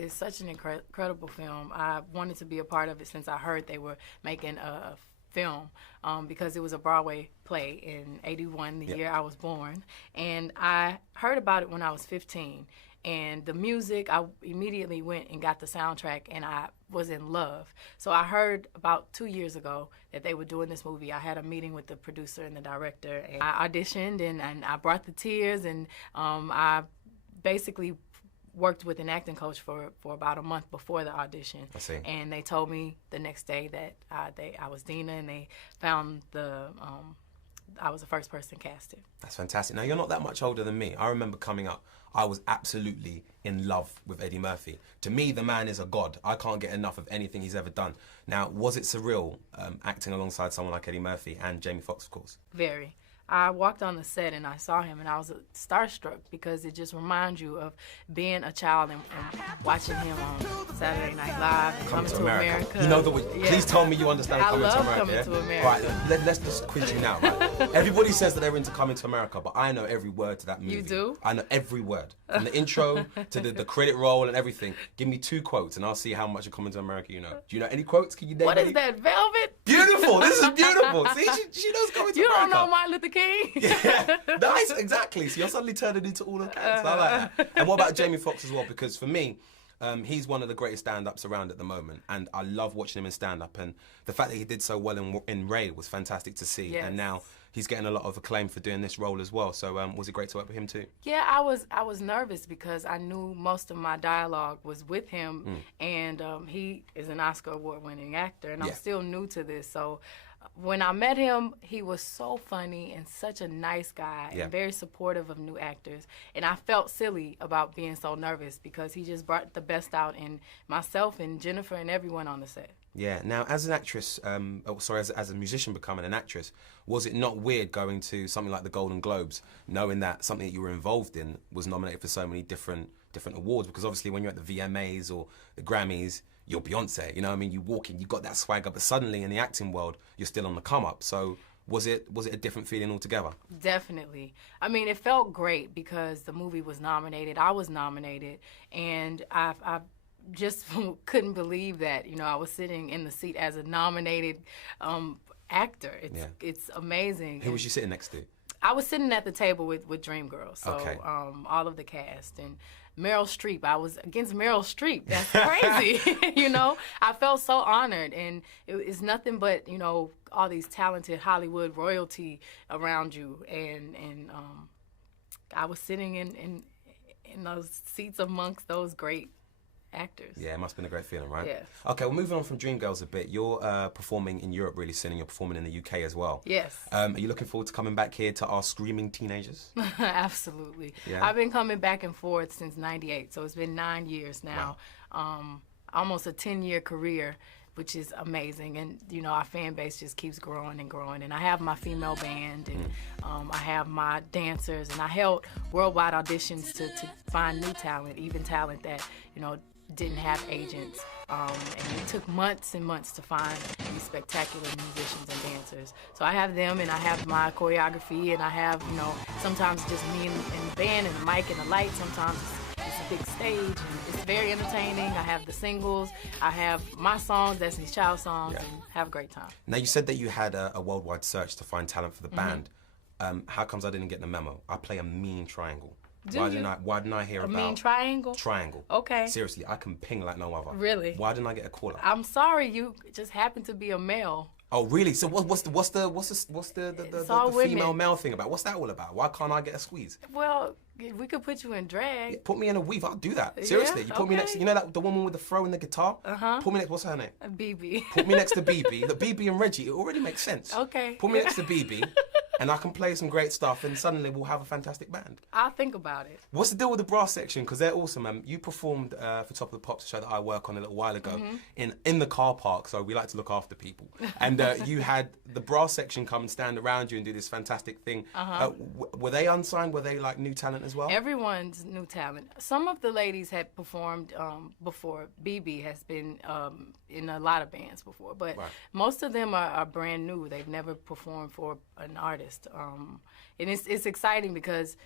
it's such an incredible film. I wanted to be a part of it since I heard they were making a film because it was a Broadway play in '81, the year I was born. And I heard about it when I was 15. And the music, I immediately went and got the soundtrack, and I was in love. So I heard about 2 years ago that they were doing this movie. I had a meeting with the producer and the director, and I auditioned, and I brought the tears, and I basically worked with an acting coach for about a month before the audition. I see. And they told me the next day that I was Dina, and they found I was the first person casted. That's fantastic. Now, you're not that much older than me. I remember coming up, I was absolutely in love with Eddie Murphy. To me, the man is a god. I can't get enough of anything he's ever done. Now, was it surreal acting alongside someone like Eddie Murphy and Jamie Foxx, of course? Very. I walked on the set and I saw him, and I was starstruck because it just reminds you of being a child and watching him on Saturday Night Live, and Coming to America. You know the way. Please tell me you understand Coming to America. Coming to America. Right, let's just quiz you now. Right? Everybody says that they're into Coming to America, but I know every word to that movie. You do? I know every word. From the intro to the credit roll and everything. Give me 2 quotes and I'll see how much of Coming to America you know. Do you know any quotes? Can you name What any? is that, Velvet? Beautiful. This is beautiful. See, she knows Coming to America. You don't know Martin Luther King? Yeah, nice, exactly. So you're suddenly turning into all of that. So I like that. And what about Jamie Foxx as well? Because for me, he's one of the greatest stand-ups around at the moment, and I love watching him in stand-up. And the fact that he did so well in Ray was fantastic to see. Yes. And now he's getting a lot of acclaim for doing this role as well. So was it great to work with him too? Yeah, I was nervous because I knew most of my dialogue was with him, and he is an Oscar award-winning actor, and I'm still new to this. So when I met him, he was so funny and such a nice guy and very supportive of new actors. And I felt silly about being so nervous because he just brought the best out in myself and Jennifer and everyone on the set. Yeah. Now, as an actress, as a musician becoming an actress, was it not weird going to something like the Golden Globes, knowing that something that you were involved in was nominated for so many different awards? Because obviously when you're at the VMAs or the Grammys, you're Beyoncé, you know what I mean? You walk in, you got that swagger, but suddenly in the acting world, you're still on the come up. So was it a different feeling altogether? Definitely. I mean, it felt great because the movie was nominated, I was nominated, and I just couldn't believe that, you know, I was sitting in the seat as a nominated actor. It's amazing. Who was you sitting next to? I was sitting at the table with Dreamgirls, so all of the cast, and Meryl Streep. I was against Meryl Streep. That's crazy. You know, I felt so honored, and it's nothing but, you know, all these talented Hollywood royalty around you, and I was sitting in those seats amongst those great actors. Yeah, it must have been a great feeling, right? Yes. Okay, well, moving on from Dreamgirls a bit, you're performing in Europe really soon, and you're performing in the UK as well. Yes. Are you looking forward to coming back here to our screaming teenagers? Absolutely. Yeah. I've been coming back and forth since '98, so it's been 9 years now. Wow. Almost a 10-year career, which is amazing. And, you know, our fan base just keeps growing and growing. And I have my female band, and I have my dancers, and I held worldwide auditions to find new talent, even talent that, you know, didn't have agents, and it took months and months to find these spectacular musicians and dancers. So I have them, and I have my choreography, and I have, you know, sometimes just me and the band and the mic and the light. Sometimes it's a big stage, and it's very entertaining. I have the singles, I have my songs, Destiny's Child songs, and have a great time. Now, you said that you had a worldwide search to find talent for the band. How comes I didn't get the memo? I play a mean triangle. Why didn't I hear about... A mean triangle? Triangle. Okay. Seriously, I can ping like no other. Really? Why didn't I get a call out? I'm sorry, you just happen to be a male. Oh, really? So what's the female male thing about? What's that all about? Why can't I get a squeeze? Well, we could put you in drag. Yeah, put me in a weave. I'll do that. Seriously, you put me next. You know that the woman with the throw and the guitar. Put me next. What's her name? BB. Put me next to BB. The BB and Reggie. It already makes sense. Okay. Put me next to BB. And I can play some great stuff, and suddenly we'll have a fantastic band. I'll think about it. What's the deal with the brass section? Because they're awesome. You performed for Top of the Pops, a show that I work on a little while ago, in the car park, so we like to look after people. And you had the brass section come and stand around you and do this fantastic thing. Were they unsigned? Were they like new talent as well? Everyone's new talent. Some of the ladies had performed before. BB has been in a lot of bands before, but most of them are brand new. They've never performed for an artist. artist. And it's exciting because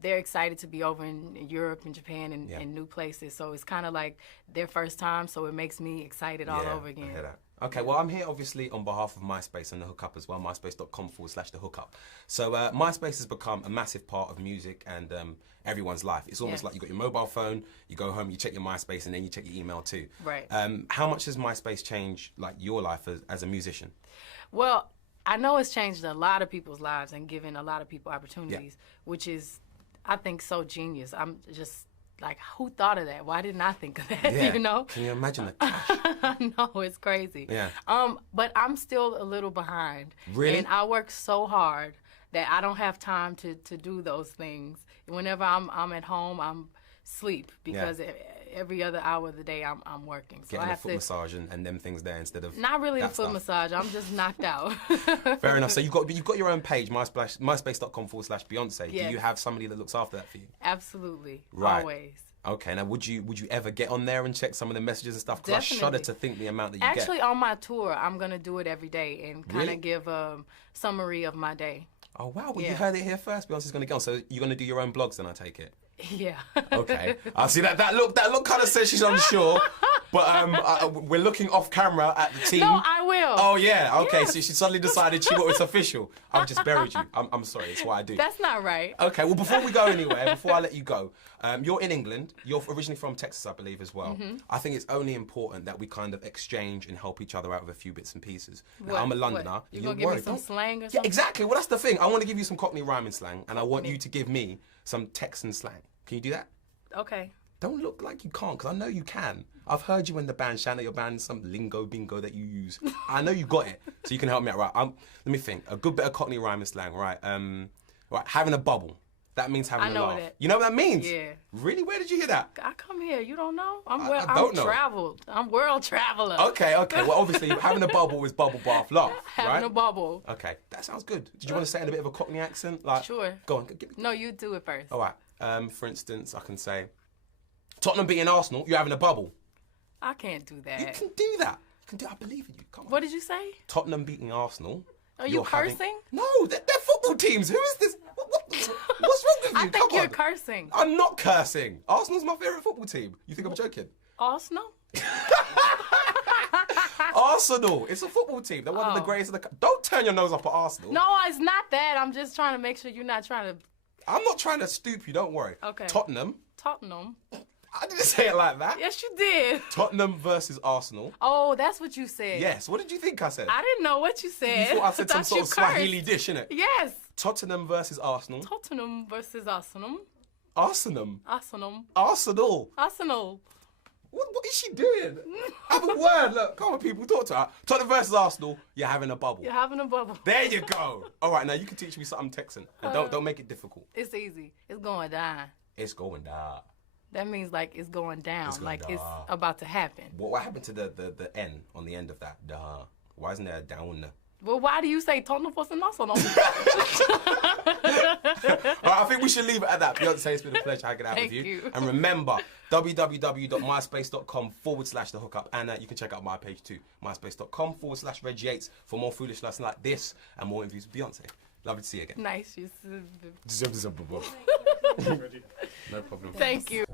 they're excited to be over in Europe and Japan and new places. So it's kind of like their first time, so it makes me excited all over again. I hear that. Okay, well, I'm here obviously on behalf of MySpace and The Hookup as well, myspace.com/The Hookup. So MySpace has become a massive part of music and everyone's life. It's almost like you got your mobile phone, you go home, you check your MySpace, and then you check your email too. Right. How much has MySpace changed like your life as a musician? Well, I know it's changed a lot of people's lives and given a lot of people opportunities, which is, I think, so genius. I'm just like, who thought of that? Why didn't I think of that? Yeah. You know? Can you imagine that? I know, it's crazy. Yeah. But I'm still a little behind. Really? And I work so hard that I don't have time to do those things. Whenever I'm at home, I'm sleep because every other hour of the day I'm working. So Getting I have a foot massage and them things there instead of not really a that foot stuff. massage. I'm just knocked out. Fair enough. So you've got your own page, myspace.com/Beyonce. Yes. Do you have somebody that looks after that for you? Absolutely. Right. Always. Okay. Now, would you ever get on there and check some of the messages and stuff? Because I shudder to think the amount that you get. Actually, on my tour, I'm gonna do it every day and kind of give a summary of my day. Oh wow! Well, you heard it here first. Beyonce's gonna get on. So you're gonna do your own blogs, then I take it. Yeah. Okay. I see that look kind of says she's unsure, but we're looking off camera at the team. No, I will. Oh yeah. Okay. Yes. So she suddenly decided it's official. I've just buried you. I'm sorry. It's what I do. That's not right. Okay. Well, before we go anywhere, before I let you go, you're in England. You're originally from Texas, I believe, as well. Mm-hmm. I think it's only important that we kind of exchange and help each other out with a few bits and pieces. Now, What? I'm a Londoner. What? You gonna give me some slang or Yeah, something? exactly. Well, that's the thing. I want to give you some Cockney rhyming slang, and I want you to give me some Texan slang. Can you do that? Okay. Don't look like you can't, because I know you can. I've heard you in the band, Shanna, your band, some lingo bingo that you use. I know you got it, so you can help me out. Right, let me think. A good bit of Cockney rhyming slang, right? Right, having a bubble. That means having a laugh. That. You know what that means? Yeah. Really? Where did you hear that? I come here. You don't know? I'm don't know. traveled. I'm world traveler. Okay. Well, obviously, having a bubble is bubble bath laugh, Having right? a bubble. Okay, that sounds good. Did you want to say it in a bit of a Cockney accent? Like, Sure. Go on. Give me. No, you do it first. All right. For instance, I can say, Tottenham beating Arsenal, you're having a bubble. I can't do that. You can do that. You can do. I believe in you. Come on. What did you say? Tottenham beating Arsenal. Are you cursing? No, they're football teams. Who is this? What's wrong with you? I think Come you're on. cursing. I'm not cursing. Arsenal's my favourite football team. You think I'm joking? Arsenal? Arsenal. It's a football team. They're one of the greatest of the. Don't turn your nose up at Arsenal. No, it's not that. I'm just trying to make sure you're not trying to. I'm not trying to stoop you. Don't worry. Okay. Tottenham. I didn't say it like that. Yes, you did. Tottenham versus Arsenal. Oh, that's what you said. Yes. What did you think I said? I didn't know what you said. You thought I said some sort of Swahili cursed. dish, innit? Yes. Tottenham versus Arsenal. Tottenham versus Arsenal. Arsenal. Arsenal. Arsenal. Arsenal. What is she doing? Have a word. Look, come on, people, talk to her. Tottenham versus Arsenal. You're having a bubble. You're having a bubble. There you go. All right, now you can teach me something Texan, and don't make it difficult. It's easy. It's going down. It's going down. That means like it's going down, It's going like down. it's about to happen. What happened to the N on the end of that? Duh. Why isn't there a down there? Well, why do you say Tottenham versus Arsenal? All right, I think we should leave it at that. Beyonce, it's been a pleasure hanging out with Thank you. And remember, www.myspace.com/the hookup. And you can check out my page too, myspace.com/Reggie Yates for more foolishness like this and more interviews with Beyonce. Lovely to see you again. Nice. No problem. Thank you.